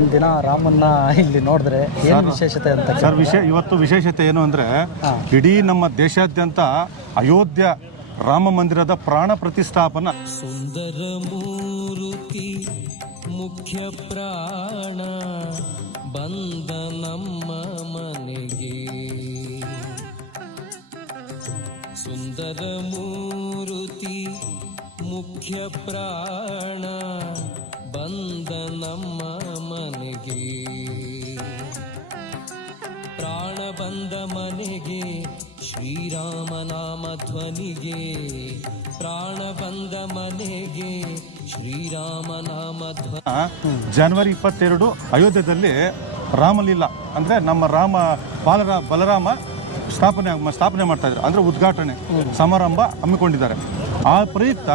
ದಿನ ರಾಮನ್ನ ಇಲ್ಲಿ ನೋಡಿದ್ರೆ ಏನು ವಿಶೇಷತೆ ಅಂತ ಸರ್ ವಿಶೇ ಇವತ್ತು ವಿಶೇಷತೆ ಏನು ಅಂದರೆ ಇಡೀ ನಮ್ಮ ದೇಶಾದ್ಯಂತ ಅಯೋಧ್ಯ ರಾಮ ಮಂದಿರದ ಪ್ರಾಣ ಪ್ರತಿಷ್ಠಾಪನ. ಸುಂದರ ಮೂರುತಿ ಮುಖ್ಯ ಪ್ರಾಣ ಬಂದ ನಮ್ಮ ಮನೆಗೆ. ಸುಂದರ ಮೂರುತಿ ಮುಖ್ಯ ಪ್ರಾಣ ಬಂದ ನಮ್ಮ ಮನೆಗೆ. ಪ್ರಾಣ ಬಂದ ಮನೆಗೆ ಶ್ರೀರಾಮನಾಮ ಧ್ವನಿಗೆ. ಪ್ರಾಣ ಬಂದ ಮನೆಗೆ ಶ್ರೀರಾಮನಾಮ ಧ್ವನಿ ಜನವರಿ ಇಪ್ಪತ್ತೆರಡು ಅಯೋಧ್ಯದಲ್ಲಿ ರಾಮಲೀಲಾ, ಅಂದರೆ ನಮ್ಮ ರಾಮ ಬಾಲರ ಬಲರಾಮ ಸ್ಥಾಪನೆ ಸ್ಥಾಪನೆ ಮಾಡ್ತಾ ಇದ್ದಾರೆ, ಅಂದರೆ ಉದ್ಘಾಟನೆ ಸಮಾರಂಭ ಹಮ್ಮಿಕೊಂಡಿದ್ದಾರೆ. ಆ ಪ್ರಯುಕ್ತ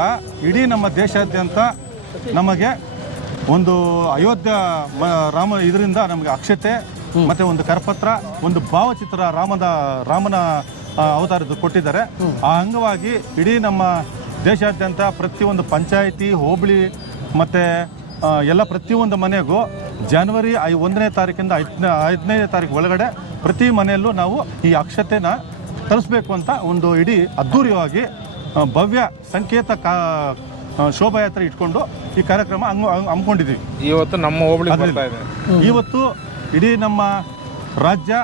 ಇಡೀ ನಮ್ಮ ದೇಶಾದ್ಯಂತ ನಮಗೆ ಒಂದು ಅಯೋಧ್ಯ ರಾಮ ಇದರಿಂದ ನಮಗೆ ಅಕ್ಷತೆ ಮತ್ತೆ ಒಂದು ಕರಪತ್ರ ಒಂದು ಭಾವಚಿತ್ರ ರಾಮದ ರಾಮನ ಅವತಾರದ್ದು ಕೊಟ್ಟಿದ್ದಾರೆ. ಆ ಅಂಗವಾಗಿ ಇಡೀ ನಮ್ಮ ದೇಶಾದ್ಯಂತ ಪ್ರತಿಯೊಂದು ಪಂಚಾಯಿತಿ ಹೋಬಳಿ ಮತ್ತು ಎಲ್ಲ ಪ್ರತಿಯೊಂದು ಮನೆಗೂ ಜನವರಿ ಐ ಒಂದನೇ ತಾರೀಕಿಂದ ಐದನೇ ಐದನೇ ತಾರೀಕು ಒಳಗಡೆ ಪ್ರತಿ ಮನೆಯಲ್ಲೂ ನಾವು ಈ ಅಕ್ಷತೆನ ತರಿಸ್ಬೇಕು ಅಂತ ಒಂದು ಇಡೀ ಅದ್ಧೂರಿಯಾಗಿ ಭವ್ಯ ಸಂಕೇತ ಕಾ ಶೋಭಾಯಾತ್ರೆ ಇಟ್ಕೊಂಡು ಈ ಕಾರ್ಯಕ್ರಮ ಹಂಗ್ ಹಮ್ಮಿಕೊಂಡಿದ್ದೀವಿ. ಇವತ್ತು ನಮ್ಮ ಹೋಬಳಿ ಬರ್ತಾ ಇದೆ. ಇವತ್ತು ಇಡೀ ನಮ್ಮ ರಾಜ್ಯ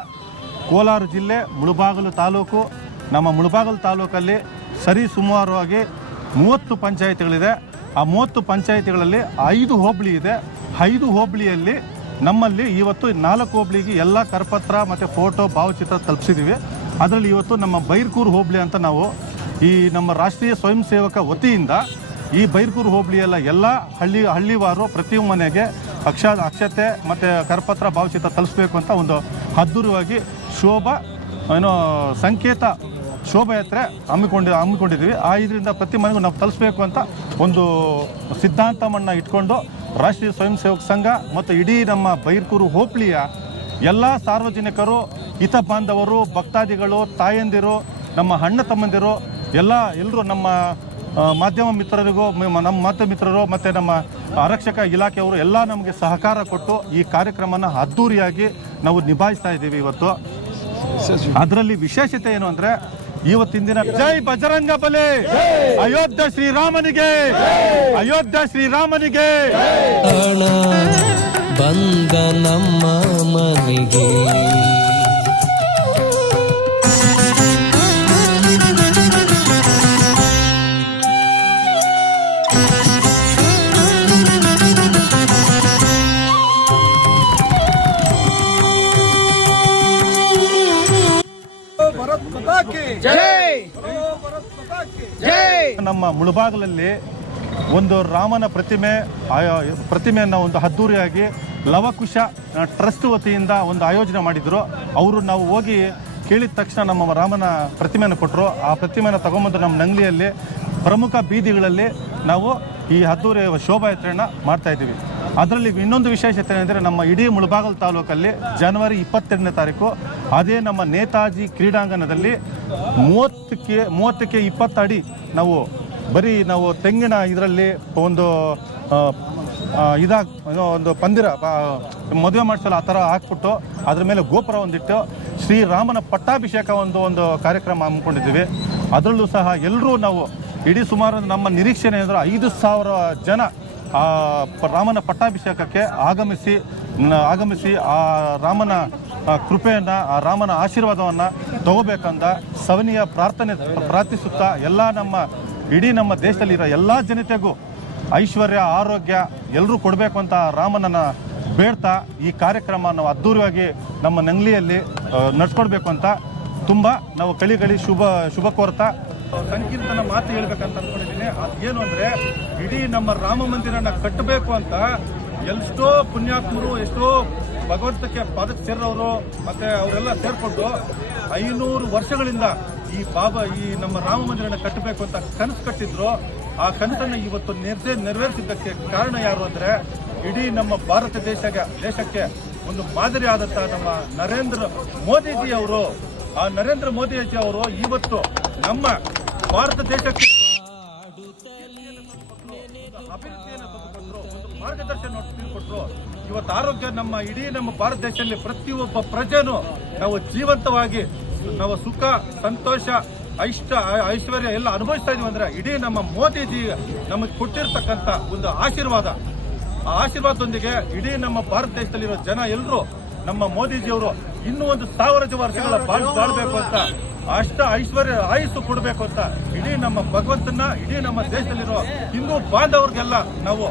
ಕೋಲಾರ ಜಿಲ್ಲೆ ಮುಳುಬಾಗಲು ತಾಲೂಕು ನಮ್ಮ ಮುಳುಬಾಗಲು ತಾಲೂಕಲ್ಲಿ ಸರಿ ಸುಮಾರವಾಗಿ ಮೂವತ್ತು ಪಂಚಾಯಿತಿಗಳಿದೆ. ಆ ಮೂವತ್ತು ಪಂಚಾಯಿತಿಗಳಲ್ಲಿ ಐದು ಹೋಬಳಿ ಇದೆ. ಐದು ಹೋಬಳಿಯಲ್ಲಿ ನಮ್ಮಲ್ಲಿ ಇವತ್ತು ನಾಲ್ಕು ಹೋಬಳಿಗೆ ಎಲ್ಲ ಕರಪತ್ರ ಮತ್ತು ಫೋಟೋ ಭಾವಚಿತ್ರ ತಲುಪಿಸಿದ್ದೀವಿ. ಅದರಲ್ಲಿ ಇವತ್ತು ನಮ್ಮ ಬೈರ್ಕೂರು ಹೋಬಳಿ ಅಂತ ನಾವು ಈ ನಮ್ಮ ರಾಷ್ಟ್ರೀಯ ಸ್ವಯಂ ಸೇವಕ ವತಿಯಿಂದ ಈ ಬೈರ್ಕೂರು ಹೋಬಳಿಯಲ್ಲ ಎಲ್ಲ ಹಳ್ಳಿ ಹಳ್ಳಿವಾರು ಪ್ರತಿ ಮನೆಗೆ ಅಕ್ಷ ಅಕ್ಷತೆ ಮತ್ತು ಕರಪತ್ರ ಭಾವಚಿತ್ರ ತಲುಪಿಸ್ಬೇಕು ಅಂತ ಒಂದು ಅದ್ದೂರವಾಗಿ ಶೋಭಾ, ಏನೋ ಸಂಕೇತ ಶೋಭಾಯಾತ್ರೆ ಹಮ್ಮಿಕೊಂಡು ಹಮ್ಮಿಕೊಂಡಿದ್ದೀವಿ. ಆ ಇದರಿಂದ ಪ್ರತಿ ಮನೆಗೂ ನಾವು ತಲುಪಬೇಕು ಅಂತ ಒಂದು ಸಿದ್ಧಾಂತವನ್ನು ಇಟ್ಕೊಂಡು ರಾಷ್ಟ್ರೀಯ ಸ್ವಯಂ ಸೇವಕ ಸಂಘ ಮತ್ತು ಇಡೀ ನಮ್ಮ ಬೈರ್ಕೂರು ಹೋಬಳಿಯ ಎಲ್ಲ ಸಾರ್ವಜನಿಕರು, ಹಿತ ಬಾಂಧವರು, ಭಕ್ತಾದಿಗಳು, ತಾಯಂದಿರು, ನಮ್ಮ ಅಣ್ಣ ತಮ್ಮಂದಿರು, ಎಲ್ಲ ಎಲ್ಲರೂ ನಮ್ಮ ಮಾಧ್ಯಮ ಮಿತ್ರರಿಗೂ, ನಮ್ಮ ಮಾಧ್ಯಮ ಮಿತ್ರರು, ಮತ್ತು ನಮ್ಮ ಆರಕ್ಷಕ ಇಲಾಖೆಯವರು ಎಲ್ಲ ನಮಗೆ ಸಹಕಾರ ಕೊಟ್ಟು ಈ ಕಾರ್ಯಕ್ರಮನ ಅದ್ಧೂರಿಯಾಗಿ ನಾವು ನಿಭಾಯಿಸ್ತಾ ಇದ್ದೀವಿ ಇವತ್ತು. ಅದರಲ್ಲಿ ವಿಶೇಷತೆ ಏನು ಅಂದರೆ, ಇವತ್ತಿನ ದಿನ ಜೈ ಬಜರಂಗ ಬಲಿ! ಅಯೋಧ್ಯ ಶ್ರೀರಾಮನಿಗೆ! ಅಯೋಧ್ಯ ಶ್ರೀರಾಮನಿಗೆ! ಬಂದ ನಮ್ಮ ಮನೆಗೆ. ನಮ್ಮ ಮುಳುಬಾಗಲಲ್ಲಿ ಒಂದು ರಾಮನ ಪ್ರತಿಮೆ ಪ್ರತಿಮೆಯನ್ನು ಒಂದು ಅದ್ದೂರಿಯಾಗಿ ಲವಕುಶ ಟ್ರಸ್ಟ್ ವತಿಯಿಂದ ಒಂದು ಆಯೋಜನೆ ಮಾಡಿದರು. ಅವರು ನಾವು ಹೋಗಿ ಕೇಳಿದ ತಕ್ಷಣ ನಮ್ಮ ರಾಮನ ಪ್ರತಿಮೆಯನ್ನು ಕೊಟ್ಟರು ಆ ಪ್ರತಿಮೆಯನ್ನು ತಗೊಂಬಂದು ನಮ್ಮ ನಂಗ್ಲಿಯಲ್ಲಿ ಪ್ರಮುಖ ಬೀದಿಗಳಲ್ಲಿ ನಾವು ಈ ಅದ್ದೂರಿ ಶೋಭಾಯಾತ್ರೆಯನ್ನು ಮಾಡ್ತಾ ಇದ್ದೀವಿ. ಅದರಲ್ಲಿ ಇನ್ನೊಂದು ವಿಶೇಷತೆ ಏನಂದರೆ ನಮ್ಮ ಇಡೀ ಮುಳಬಾಗಲ್ ತಾಲೂಕಲ್ಲಿ ಜನವರಿ ಇಪ್ಪತ್ತೆರಡನೇ ತಾರೀಕು ಅದೇ ನಮ್ಮ ನೇತಾಜಿ ಕ್ರೀಡಾಂಗಣದಲ್ಲಿ ಮೂವತ್ತಕ್ಕೆ ಮೂವತ್ತಕ್ಕೆ ಇಪ್ಪತ್ತು ಅಡಿ ನಾವು ಬರೀ ನಾವು ತೆಂಗಿನ ಇದರಲ್ಲಿ ಒಂದು ಇದಾಗ್ ಒಂದು ಪಂದಿರ ಮದುವೆ ಮಾಡಿಸಲು ಆ ಥರ ಹಾಕ್ಬಿಟ್ಟು ಅದ್ರ ಮೇಲೆ ಗೋಪುರ ಒಂದಿಟ್ಟು ಶ್ರೀರಾಮನ ಪಟ್ಟಾಭಿಷೇಕ ಒಂದು ಒಂದು ಕಾರ್ಯಕ್ರಮ ಹಮ್ಮಿಕೊಂಡಿದ್ದೀವಿ. ಅದರಲ್ಲೂ ಸಹ ಎಲ್ಲರೂ ನಾವು ಇಡೀ ಸುಮಾರು ನಮ್ಮ ನಿರೀಕ್ಷಣೆ ಏನಂದ್ರೆ ಐದು ಸಾವಿರ ಜನ ರಾಮನ ಪಟ್ಟಾಭಿಷೇಕಕ್ಕೆ ಆಗಮಿಸಿ ಆಗಮಿಸಿ ಆ ರಾಮನ ಕೃಪೆಯನ್ನ, ಆ ರಾಮನ ಆಶೀರ್ವಾದವನ್ನ ತಗೋಬೇಕಂದ ಸವನಿಯ ಪ್ರಾರ್ಥನೆ ಪ್ರಾರ್ಥಿಸುತ್ತಾ ಎಲ್ಲ ನಮ್ಮ, ಇಡೀ ನಮ್ಮ ದೇಶದಲ್ಲಿರೋ ಎಲ್ಲ ಜನತೆಗೂ ಐಶ್ವರ್ಯ, ಆರೋಗ್ಯ ಎಲ್ಲರೂ ಕೊಡಬೇಕು ಅಂತ ರಾಮನನ್ನ ಬೇಡ್ತಾ ಈ ಕಾರ್ಯಕ್ರಮ ನಾವು ಅದ್ಧೂರಿಯಾಗಿ ನಮ್ಮ ನಂಗ್ಲಿಯಲ್ಲಿ ನಡ್ಸ್ಕೊಡ್ಬೇಕು ಅಂತ ತುಂಬ ನಾವು ಕಳಿ ಕಳಿ ಶುಭ ಶುಭ ಕೋರ್ತಾ. ಸಂಕೀರ್ತನ ಮಾತು ಹೇಳ್ಬೇಕಂತ ಅನ್ಕೊಂಡಿದ್ದೀನಿ. ಅದೇನು ಅಂದರೆ, ಇಡೀ ನಮ್ಮ ರಾಮ ಮಂದಿರನ ಕಟ್ಟಬೇಕು ಅಂತ ಎಷ್ಟೋ ಪುಣ್ಯಾತ್ಮರು, ಎಷ್ಟೋ ಭಗವಂತಕ್ಕೆ ಪಾದಕ್ಕೆ ಸೇರೋರು ಮತ್ತೆ ಅವರೆಲ್ಲ ಸೇರ್ಕೊಂಡು ಐನೂರು ವರ್ಷಗಳಿಂದ ಈ ಬಾಬಾ ಈ ನಮ್ಮ ರಾಮ ಮಂದಿರನ ಕಟ್ಟಬೇಕು ಅಂತ ಕನಸು ಕಟ್ಟಿದ್ರು. ಆ ಕನಸನ್ನು ಇವತ್ತು ನೆರವೇ ನೆರವೇರಿಸಿದ್ದಕ್ಕೆ ಕಾರಣ ಯಾರು ಅಂದ್ರೆ ಇಡೀ ನಮ್ಮ ಭಾರತ ದೇಶಕ್ಕೆ ದೇಶಕ್ಕೆ ಒಂದು ಮಾದರಿ ಆದಂತ ನಮ್ಮ ನರೇಂದ್ರ ಮೋದಿಜಿ ಅವರು. ಆ ನರೇಂದ್ರ ಮೋದಿಜಿ ಅವರು ಇವತ್ತು ನಮ್ಮ ಭಾರತ ದೇಶಕ್ಕೆ ಅಭಿವೃದ್ಧಿಯನ್ನು ತಂದುಕೊಟ್ರು ಒಂದು ಮಾರ್ಗದರ್ಶನ ಕೊಟ್ಟರು ಇವತ್ತು ಆರೋಗ್ಯ ನಮ್ಮ ಇಡೀ ನಮ್ಮ ಭಾರತ ದೇಶದಲ್ಲಿ ಪ್ರತಿಯೊಬ್ಬ ಪ್ರಜೆನೂ ನಾವು ಜೀವಂತವಾಗಿ ನಾವು ಸುಖ, ಸಂತೋಷ, ಐಷ್ಟ, ಐಶ್ವರ್ಯ ಎಲ್ಲ ಅನುಭವಿಸ್ತಾ ಇದೀವಿ ಅಂದ್ರೆ ಇಡೀ ನಮ್ಮ ಮೋದಿಜಿ ನಮಗೆ ಕೊಟ್ಟಿರ್ತಕ್ಕಂಥ ಒಂದು ಆಶೀರ್ವಾದ. ಆ ಆಶೀರ್ವಾದದೊಂದಿಗೆ ಇಡೀ ನಮ್ಮ ಭಾರತ ದೇಶದಲ್ಲಿರೋ ಜನ ಎಲ್ಲರೂ ನಮ್ಮ ಮೋದಿಜಿಯವರು ಇನ್ನೂ ಒಂದು ಸಾವಿರ ವರ್ಷಗಳ ಬಾಳ್ ಬಾಳ್ಬೇಕು ಅಂತ, ಅಷ್ಟ ಐಶ್ವರ್ಯ ಆಯುಸ್ಸು ಕೊಡಬೇಕು ಅಂತ ಇಡೀ ನಮ್ಮ ಭಗವಂತನ, ಇಡೀ ನಮ್ಮ ದೇಶದಲ್ಲಿರೋ ಹಿಂದೂ ಬಾಂಧವರಿಗೆಲ್ಲ ನಾವು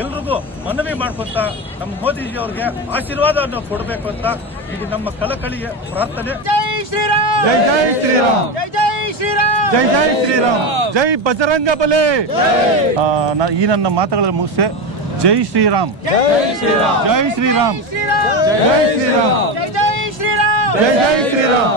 ಎಲ್ರಿಗೂ ಮನವಿ ಮಾಡ್ಕೊತಾ ನಮ್ಮ ಮೋದಿಜಿ ಅವ್ರಿಗೆ ಆಶೀರ್ವಾದವನ್ನು ಕೊಡಬೇಕು ಅಂತ ಇದು ನಮ್ಮ ಕಲಕಳಿಯ ಪ್ರಾರ್ಥನೆ ಜೈ ಶ್ರೀರಾಮ್ ಜೈ ಜೈ ಶ್ರೀರಾಮ್ ಜೈ ಜೈ ಶ್ರೀರಾಮ್ ಜೈ ಜೈ ಶ್ರೀರಾಮ್ ಜೈ ಬಜರಂಗ ಬಲೆ ಈ ನನ್ನ ಮಾತುಗಳನ್ನು ಮುಗಿಸೆ ಜೈ ಶ್ರೀರಾಮ್ ಜೈ ಶ್ರೀರಾಮ್ ಜೈ ಶ್ರೀರಾಮ್ ಶ್ರೀರಾಮ್ ಜೈ ಶ್ರೀರಾಮ್ ಜೈ ಜೈ ಶ್ರೀರಾಮ್ ಜೈ ಜೈ ಶ್ರೀರಾಮ್